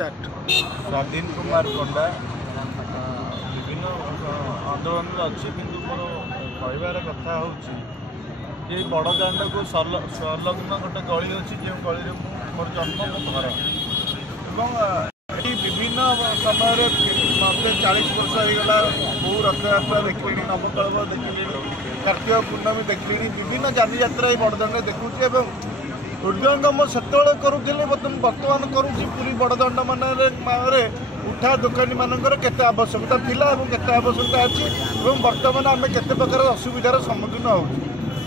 Start. स्वाधीन कुमार पंडा विभिन्न आंदोलन अच्छी कि मोर कहबार कथा हूँ बड़दाण्ड को संलग्न गोटे गली अच्छी जो गली मोर जन्म मो घर और विभिन्न समय मत 40 वर्ष होगा बहु रथयात्रा देखिए नवकलव देखिए कार्तिक पूर्णमी देखिए विभिन्न जानी यात्रा बड़दाण्ड देखुचे हृदयंगम से करुले बर्तमान करुँच पूरी बड़दाण्ड मान उठा दुकानी मानकर केते आवश्यकता थिला केते आवश्यकता अच्छी बर्तमान आम केते प्रकार असुविधार सम्मुखीन हो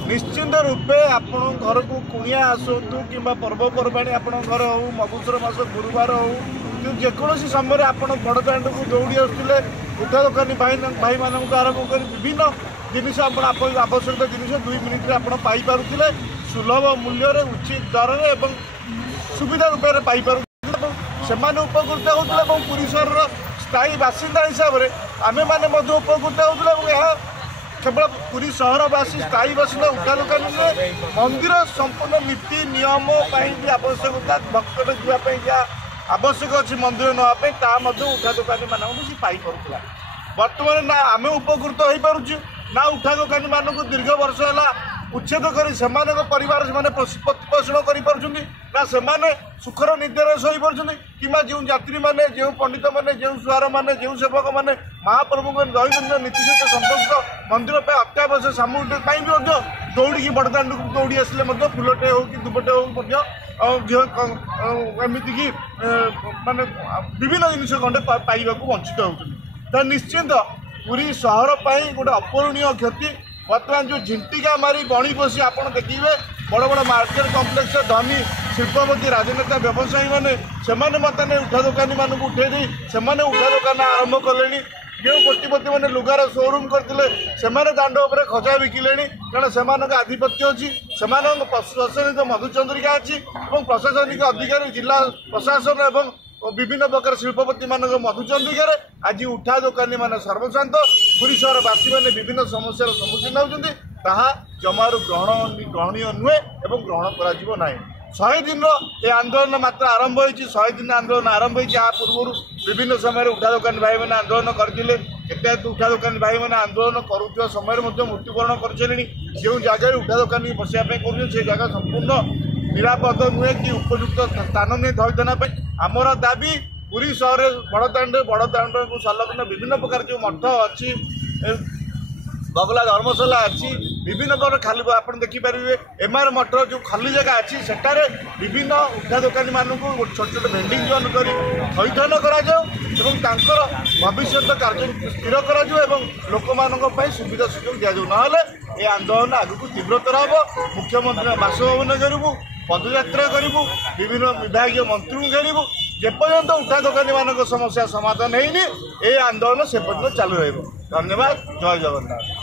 निश्चिंत रूपे आपण घर को कुणिया आसतु कि पर्वपर्वाणी आपण घर हो मगुसर मास गुरुवार हो जेकोसी समय आप बड़दाण्ड को दौड़ी आसुले उठा दुकानी भाई मानक आरंभ कर विभिन्न जिनिस आवश्यकता जिनिस 2 मिनिट में आप पाइपे सुलभ मूल्य उचित दर एवं सुविधा रूप से पाइपर से उपकृत होते पुरी सहर स्थायी बासिंदा हिसाब से आम मैंने उपकृत होते केवल पुरी सहरवासी स्थायी बासिंदा उठा दुकानी मंदिर संपूर्ण नीति नियम भी आवश्यकता भक्त जावाई जहाँ आवश्यक अच्छी मंदिर नापी उठा दुकानी मानक पाइपा बर्तमान ना आम उपकृत हो पार्छु ना उठा दुकानी मानक दीर्घ वर्ष है उच्छेद कर परिवार से प्रतिपोषण कर सुखर निद्रा शोई पार्टी कि जो यात्री मैंने जो पंडित मैंने जो सुआर मैंने जो सेवक मैंने महाप्रभु दैनंदिन नीति सहित संपर्क मंदिर पर अत्यावश्यक सामग्री भी दौड़ी बड़दाण्ड को दौड़ी आसिले फुलटे हो कि दुबटे होमती कि मानने विभिन्न जिन खंडे पाइबा वंचित होती निश्चिंत पूरी सहर पर गोटे अपूरणीय क्षति बर्तमान जो झिंटिका मारी बणी बसी आप देखिए बड़ बड़ मार्केट कम्प्लेक्स धनी शिल्पपति राजनेता व्यवसायी मैंने बर्तमान उठा दुकानी मानक उठे से उठा दुकान आरंभ कले जो कोटिपति मैंने लुगार शोरूम करते दाण्ड उपर खजा बिकिले कारण से आधिपत्य अच्छी से प्रशासनिक मधुचंद्रिका अच्छी प्रशासनिक अधिकारी जिला प्रशासन एवं विभिन्न प्रकार शिल्पपति मान मधुचंद्रिकार आज उठा दुकानी मान सर्वशांत पुरी सहरवासी मैंने विभिन्न समस्यार सम्मुखीन होती जमार ग्रहणीय नुहे और ग्रहण कर 100 दिन ये आंदोलन मात्र आरंभ हो 100 दिन आंदोलन आरंभ हो पूर्व विभिन्न समय उठा दुकानी भाई मैंने आंदोलन करते केत उठा दुकानी भाई मैंने आंदोलन करुवा समय मृत्युवरण कर जो जगह उठा दुकानी बसापी कर जगह संपूर्ण निरापद नुहे कि उपयुक्त स्थान नहीं धरदेना आमर दाबी पुरी सहर बड़दाण्ड को संलग्न विभिन्न प्रकार जो मठ अच्छी बगला धर्मशाला अच्छी विभिन्न प्रकार खाली आप देखिपारे एमआर मठ जो खाली जगह अच्छी सेठार विभिन्न उठा दुकानी मानक छोट छोट भेंडिंग जोन कर थैथन कर भविष्य कार्य स्थिर कर लोक मान सुविधा सुजोग दि जाऊ ना ये आंदोलन आगू तीव्रतर हम मुख्यमंत्री बासभवन करूँ पदयात्रा करूँ विभिन्न विभाग मंत्री घेरू जेपर्यंत उठा दुकानी मान समस्या समाधान होनी ये आंदोलन से पर्यटन चालू रहा। धन्यवाद। जय जगन्नाथ।